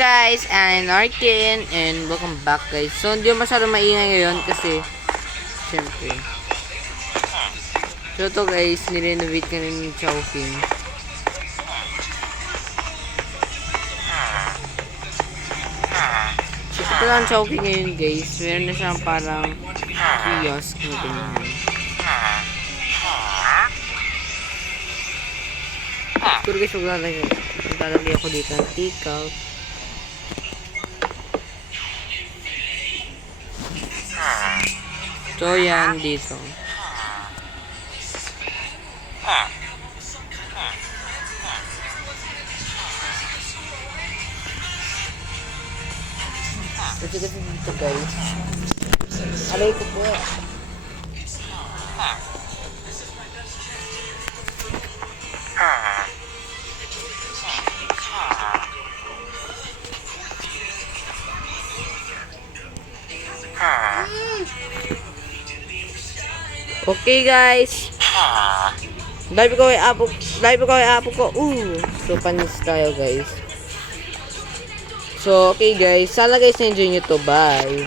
guys, and Arkin, and welcome back guys. So hindi masyado maingay ngayon kasi syempre. So to guys, nirenovate ka rin yung Chowking. So ito lang Chowking ngayon guys. Meron na siyang parang kiosk na ganyan. Siguro guys, maglalagay ako dito ng take-out. So yan dito. Kasi dito guys. Alay ko po. Okay guys. Live ko ay apo ko. So panis tayo guys. So okay guys, sana guys na-enjoy nyo to. Bye.